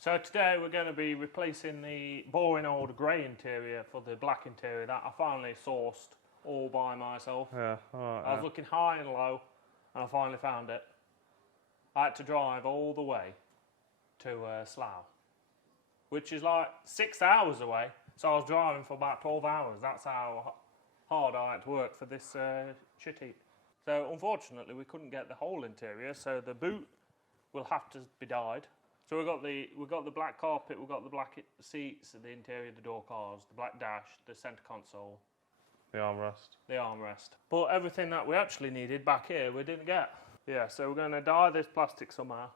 So today we're going to be replacing the boring old grey interior for the black interior that I finally sourced all by myself. Yeah, alright. I was looking high and low and I finally found it. I had to drive all the way to Slough, which is like 6 hours away. So I was driving for about 12 hours. That's how hard I had to work for this shit heap. So unfortunately we couldn't get the whole interior, so the boot will have to be dyed. So we've got the black carpet, we've got the black seats, the interior of the door cars, the black dash, the centre console. The armrest. The armrest. But everything that we actually needed back here we didn't get. Yeah, so we're going to dye this plastic somehow.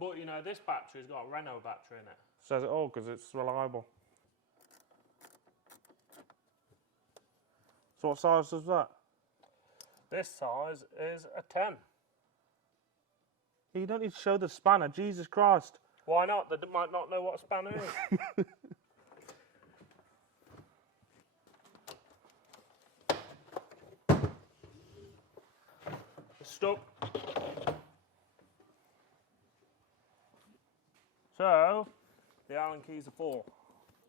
But you know, this battery's got a Renault battery in it. Says it all because it's reliable. So what size is that? This size is a 10. You don't need to show the spanner, Jesus Christ. Why not? They might not know what a spanner is. Stuck. So, the Allen keys are 4.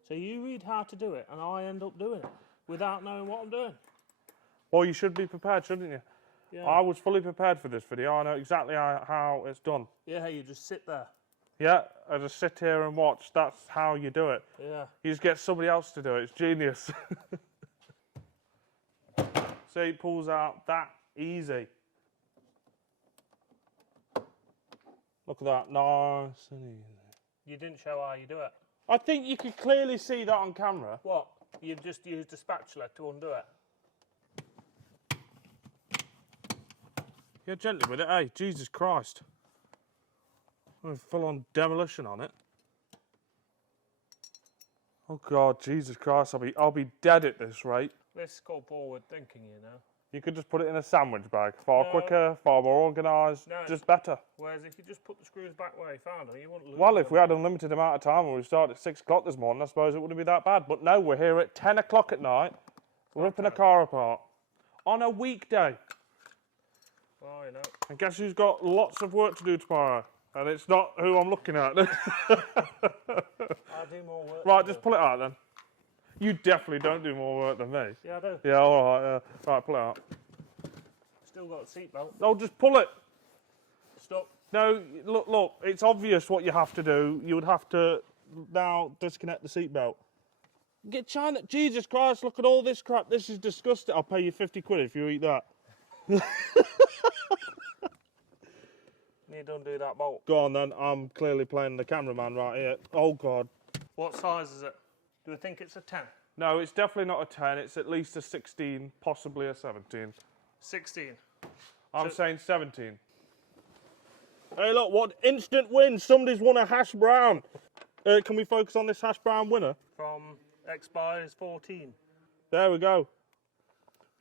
So you read how to do it, and I end up doing it without knowing what I'm doing. Well, you should be prepared, shouldn't you? Yeah. I was fully prepared for this video. I know exactly how it's done. Yeah, you just sit there. Yeah, I just sit here and watch. That's how you do it. Yeah. You just get somebody else to do it. It's genius. See, it pulls out that easy. Look at that, nice and easy. You didn't show how you do it. I think you could clearly see that on camera. What? You just used a spatula to undo it. Yeah, gently with it, hey, Jesus Christ. Full on demolition on it. Oh God, Jesus Christ, I'll be dead at this rate. This is called forward thinking, you know. You could just put it in a sandwich bag. Far No. quicker, far more organised, No. just better. Whereas if you just put the screws back where you found them, you wouldn't lose Well, them. if we had a limited amount of time and we started at 6 o'clock this morning, I suppose it wouldn't be that bad. But no, we're here at 10 o'clock at night, ripping a car apart. On a weekday. Oh, you know. And guess who's got lots of work to do tomorrow? And it's not who I'm looking at. I do more work. Right, just pull it out then. You definitely don't do more work than me. Yeah, I do. Yeah, all right. Yeah. Right, pull it out. Still got a seatbelt. No, just pull it. Stop. No, look. It's obvious what you have to do. You would have to now disconnect the seatbelt. Get China. Jesus Christ! Look at all this crap. This is disgusting. I'll pay you 50 quid if you eat that. Need to undo that bolt. Go on then. I'm clearly playing the cameraman right here. Oh God. What size is it? Do we think it's a 10? No, it's definitely not a 10. It's at least a 16, possibly a 17. 16. I'm saying 17. Hey, look, what instant win. Somebody's won a hash brown. Can we focus on this hash brown winner? From X-Buyers 14. There we go.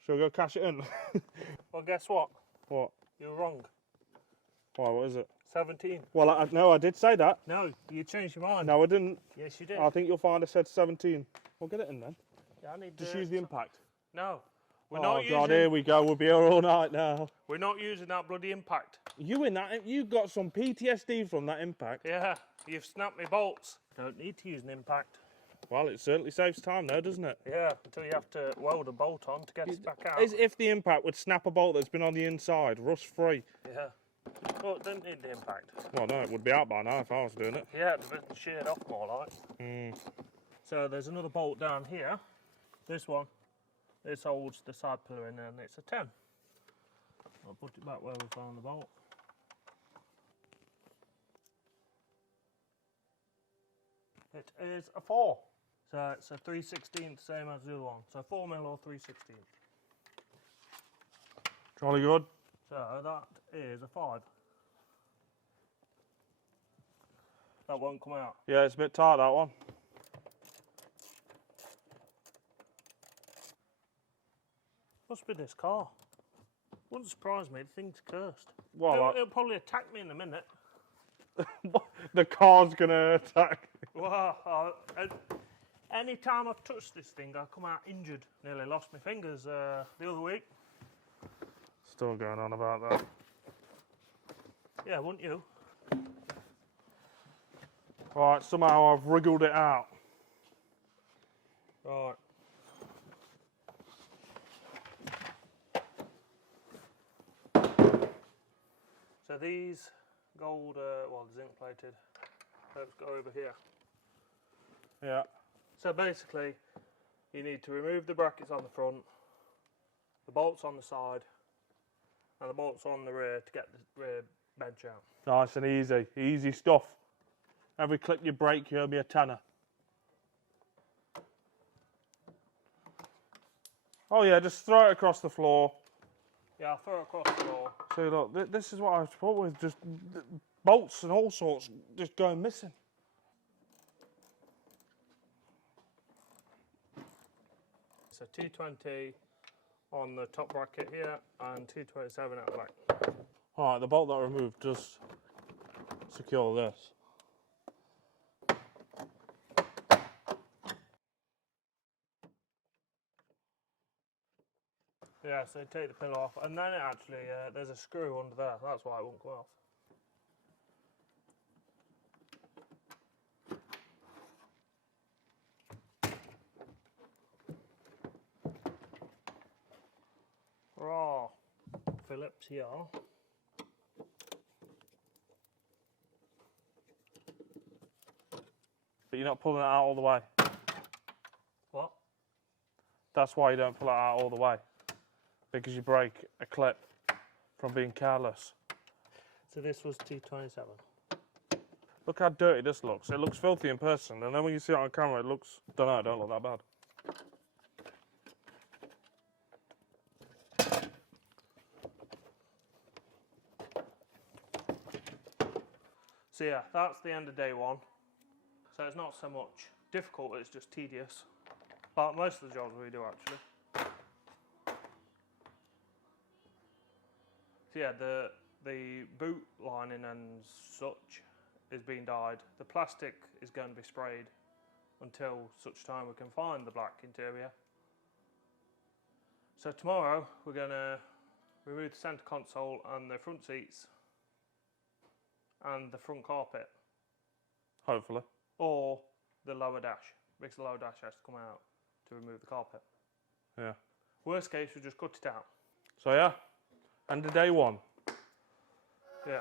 Shall we go cash it in? Well, guess what? What? You're wrong. Why, what is it? 17. Well, no, I did say that. No, you changed your mind. No, I didn't. Yes, you did. I think you'll find I said 17. We'll get it in then. Yeah, I need Just use the impact. No. We're Oh, not God, using... here we go. We'll be here all night now. We're not using that bloody impact. You in that? You got some PTSD from that impact. Yeah, you've snapped me bolts. Don't need to use an impact. Well, it certainly saves time though, doesn't it? Yeah, until you have to weld a bolt on to get it back out. As if the impact would snap a bolt that's been on the inside, rust-free. Yeah. Well, it didn't need the impact. Well, no, it would be out by now if I was doing it. Yeah, it's been sheared off more like. So there's another bolt down here. This one. This holds the side pillar in and it's a 10. I'll put it back where we found the bolt. It is a 4. So it's a 3/16, same as the other one. So 4mm or 3/16. Jolly good. So that is a 5. That won't come out. Yeah, it's a bit tight, that one. Must be this car. Wouldn't surprise me, the thing's cursed. Well, It'll probably attack me in a minute. the car's gonna attack. Well, any time I've touched this thing, I come out injured. Nearly lost my fingers the other week. Still going on about that. Yeah, wouldn't you? Right, somehow I've wriggled it out. Right. So these gold, well, zinc plated, let's go over here. Yeah. So basically, you need to remove the brackets on the front, the bolts on the side, and the bolts on the rear to get the rear bench out. Nice and easy. Easy stuff. Every clip you break, you owe me a tenner. Oh yeah, just throw it across the floor. Yeah, I'll throw it across the floor. See, look, this is what I was put with, just bolts and all sorts just going missing. So T20 on the top bracket here and T27 at the back. Alright, the bolt that I removed does secure this. Yeah, so you take the pin off, and then it actually, there's a screw under there, that's why it won't come off. Raw Phillips here. But you're not pulling it out all the way. What? That's why you don't pull it out all the way. Because you break a clip from being careless. So this was T27. Look how dirty this looks. It looks filthy in person, and then when you see it on camera, it looks, don't look that bad. So yeah, that's the end of day one. So it's not so much difficult, it's just tedious. But most of the jobs we do actually. So yeah, the boot lining and such is being dyed. The plastic is going to be sprayed until such time we can find the black interior. So tomorrow we're going to remove the centre console and the front seats and the front carpet. Hopefully. Or the lower dash, because the lower dash has to come out to remove the carpet. Yeah. Worst case, we just cut it out. So yeah, end of day one. Yeah.